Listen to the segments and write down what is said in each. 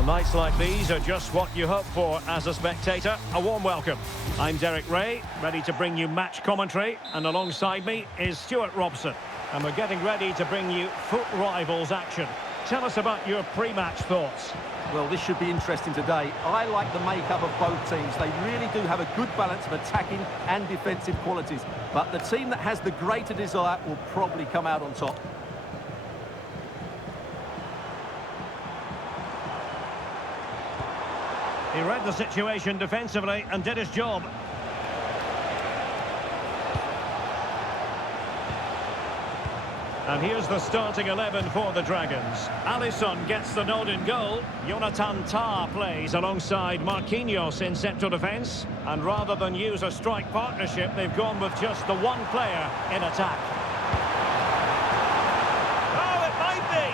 Well, nights like these are just what you hope for as a spectator. A warm welcome. I'm Derek Ray, ready to bring you match commentary, and alongside me is Stuart Robson. And we're getting ready to bring you foot rivals action. Tell us about your pre-match thoughts. Well, this should be interesting today. I like the makeup of both teams. They really do have a good balance of attacking and defensive qualities. But the team that has the greater desire will probably come out on top. He read the situation defensively and did his job. And here's the starting 11 for the Dragons. Alisson gets the nod in goal. Jonathan Tah plays alongside Marquinhos in central defence. And rather than use a strike partnership, they've gone with just the one player in attack. Oh, it might be!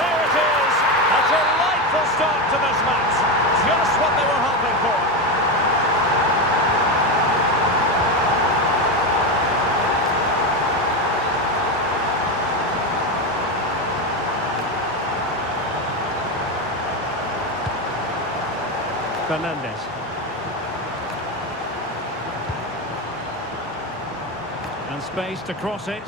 There it is! A delightful start to this match. Just what they were hoping for. Fernandes. And space to cross it.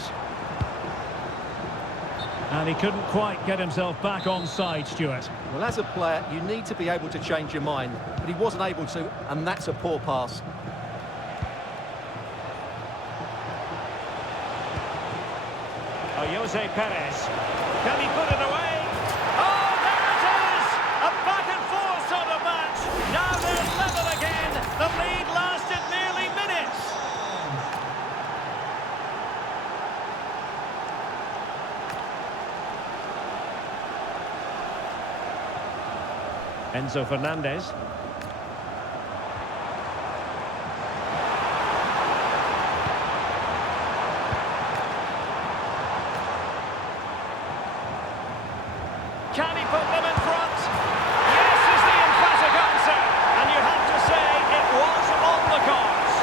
And he couldn't quite get himself back on side, Stuart. Well, as a player, you need to be able to change your mind. But he wasn't able to, and that's a poor pass. Oh, Jose Perez. Can he put it away? Oh, there it is! A back-and-forth sort of match. Now they're level again. The lead lasted nearly minutes. Enzo Fernandez. Can he put them in front? Yes is the emphatic answer. And you have to say it was on the cards.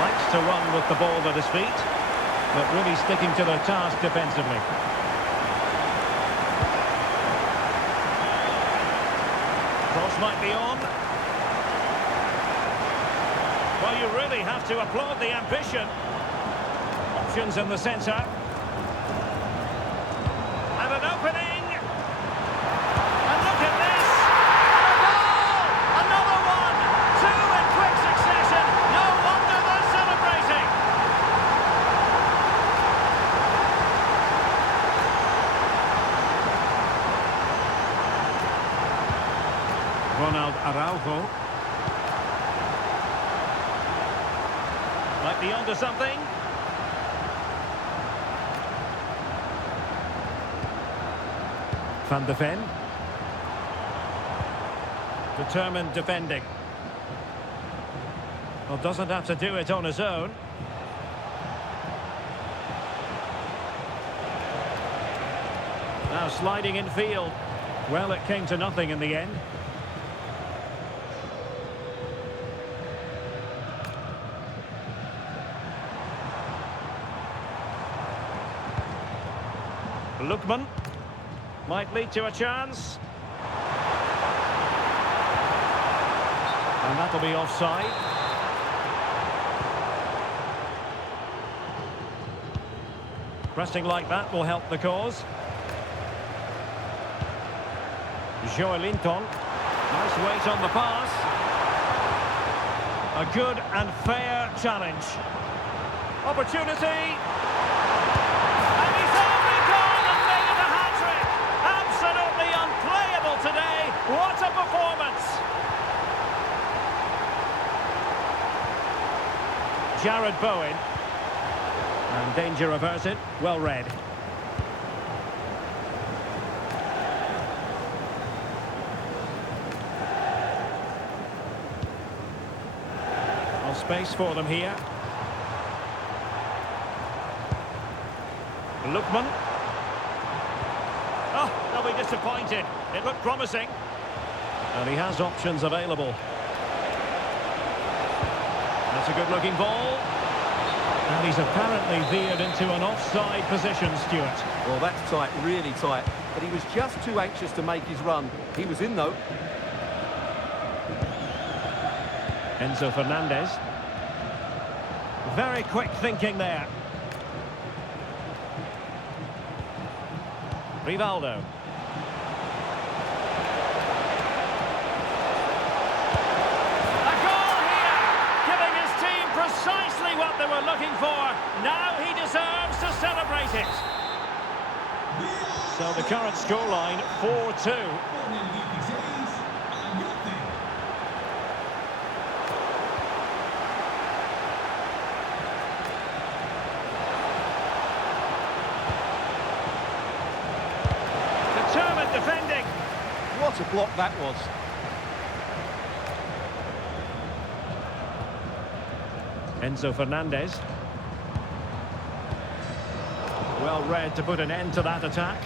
Likes to run with the ball at his feet, but really sticking to their task defensively. Cross might be on. Well, you really have to applaud the ambition. Options in the centre. And an opening. And look at this. And a goal! Another one. Two in quick succession. No wonder they're celebrating. Ronald Araujo. Might be onto something. Van de Ven. Determined defending. Well, doesn't have to do it on his own. Now sliding in field. Well, it came to nothing in the end. Lookman. Might lead to a chance. And that'll be offside. Pressing like that will help the cause. Joelinton. Nice weight on the pass. A good and fair challenge. Opportunity. And he's only gone and made a hat-trick. Absolutely unplayable today. What a performance. Jared Bowen. And danger averted. Well read. Well, space for them here. Lookman. Oh, they'll be disappointed. It looked promising. And he has options available. That's a good-looking ball. And he's apparently veered into an offside position, Stuart. Well, that's tight, really tight. But he was just too anxious to make his run. He was in, though. Enzo Fernandez. Very quick thinking there. Rivaldo. A goal here! Giving his team precisely what they were looking for. Now he deserves to celebrate it. So the current scoreline, 4-2. Determined defending. What a block that was. Enzo Fernandez. Well read to put an end to that attack.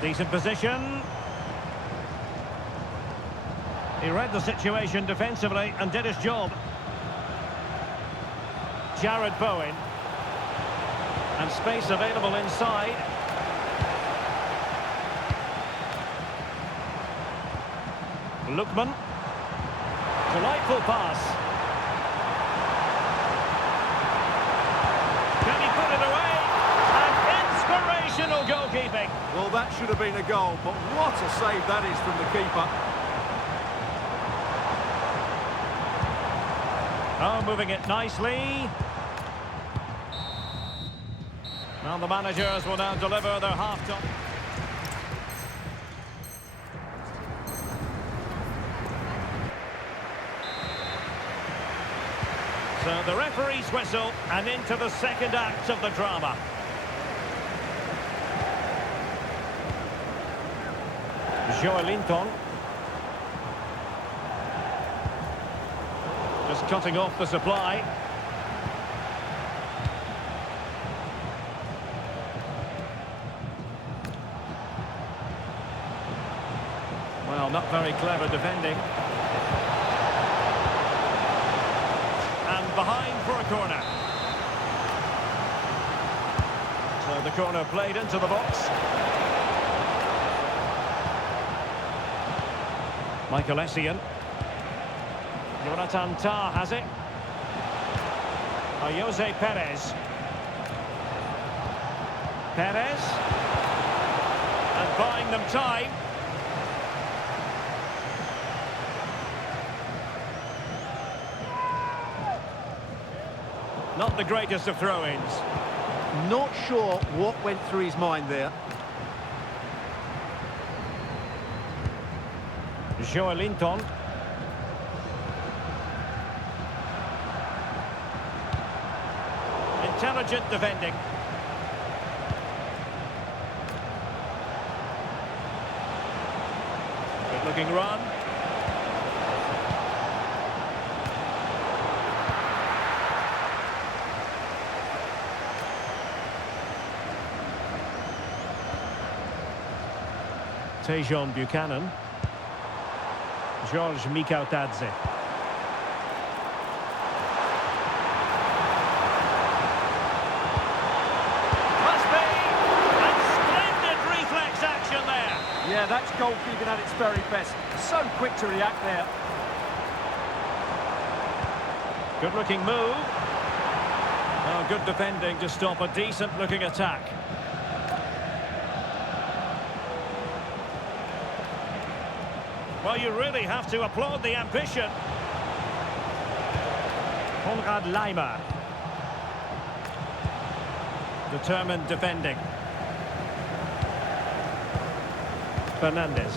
Decent position. He read the situation defensively and did his job. Jared Bowen. And space available inside. Lookman. Delightful pass. Can he put it away? And inspirational goalkeeping. Well, that should have been a goal, but what a save that is from the keeper. Oh, moving it nicely. Now the managers will now deliver their half-time. So the referee's whistle, and into the second act of the drama. Joelinton. Just cutting off the supply. Well, not very clever defending. And behind for a corner. So the corner played into the box. Michael Essien. Jonathan Tah has it. Jose Perez. Perez. And buying them time. Not the greatest of throw-ins. Not sure what went through his mind there. Joelinton. Intelligent defending. Good looking run. Tejon Buchanan. George Mikautadze. Must be! And splendid reflex action there. Yeah, that's goalkeeping at its very best. So quick to react there. Good looking move. Oh, good defending to stop a decent looking attack. Well, you really have to applaud the ambition. Konrad Laimer. Determined defending. Fernandez.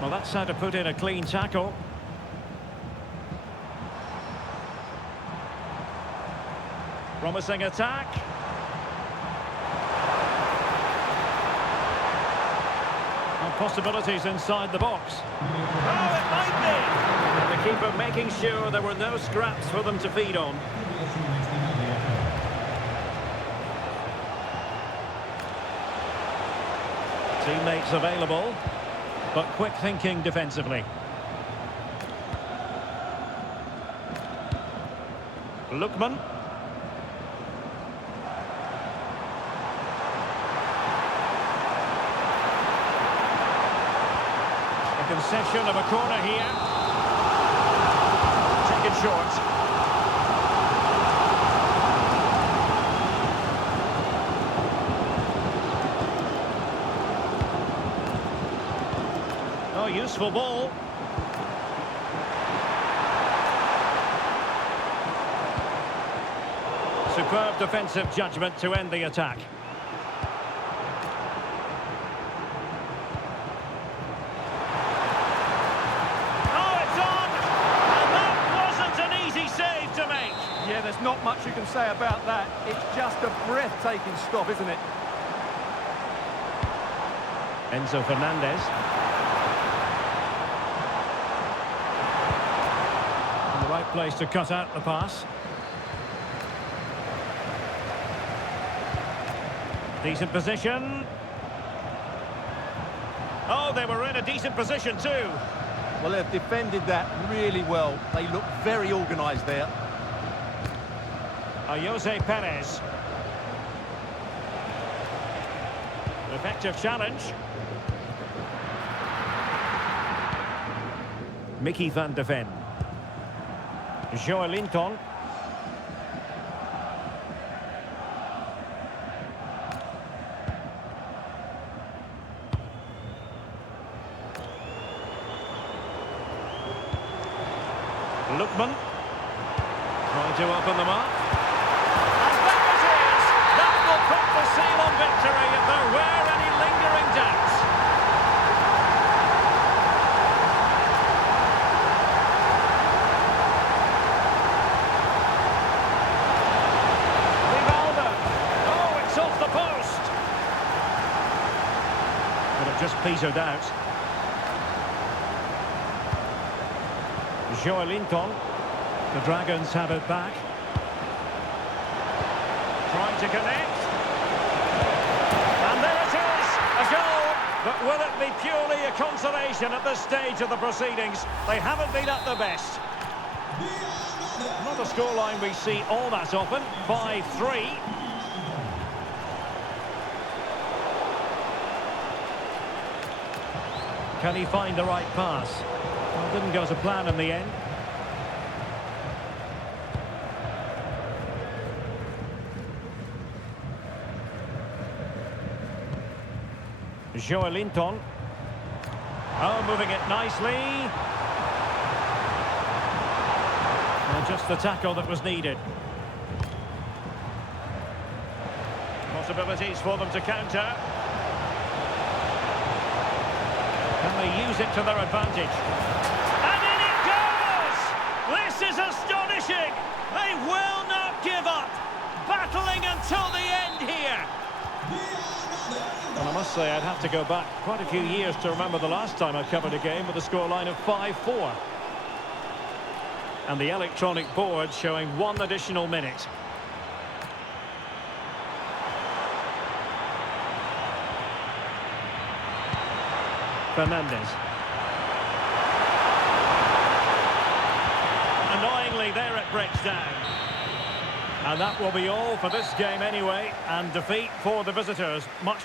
Well, that's how to put in a clean tackle. Promising attack. possibilities inside the box. Oh, it might be! And the keeper making sure there were no scraps for them to feed on. Teammates available, but quick thinking defensively. Lookman. A concession of a corner here. Taken short. Oh, useful ball. Superb defensive judgment to end the attack. Oh, it's on! And that wasn't an easy save to make. Yeah, there's not much you can say about that. It's just a breathtaking stop, isn't it? Enzo Fernandez. In the right place to cut out the pass. Decent position. Oh, they were in a decent position too. Well, they've defended that really well. They look very organised there. Jose Perez. Effective challenge. Mickey van de Ven. Joelinton. Lookman. Trying to open them up. And that it is! That will put the seal on victory if there were any lingering doubts. Rivaldo. Oh, it's off the post. But it just petered out. Joelinton. The Dragons have it back. Trying to connect. And there it is! A goal! But will it be purely a consolation at this stage of the proceedings? They haven't been at their best. Not a scoreline we see all that often. 5-3. Can he find the right pass? Well, didn't go to plan in the end. Joelinton. Oh, moving it nicely. And just the tackle that was needed. Possibilities for them to counter. Can they use it to their advantage? And in it goes! This is astonishing! They will not give up! Battling until the end here! Well, I must say I'd have to go back quite a few years to remember the last time I covered a game with a scoreline of 5-4. And the electronic board showing 1 additional minute. Fernandez. Annoyingly, there it breaks down. And that will be all for this game anyway, and defeat for the visitors. Much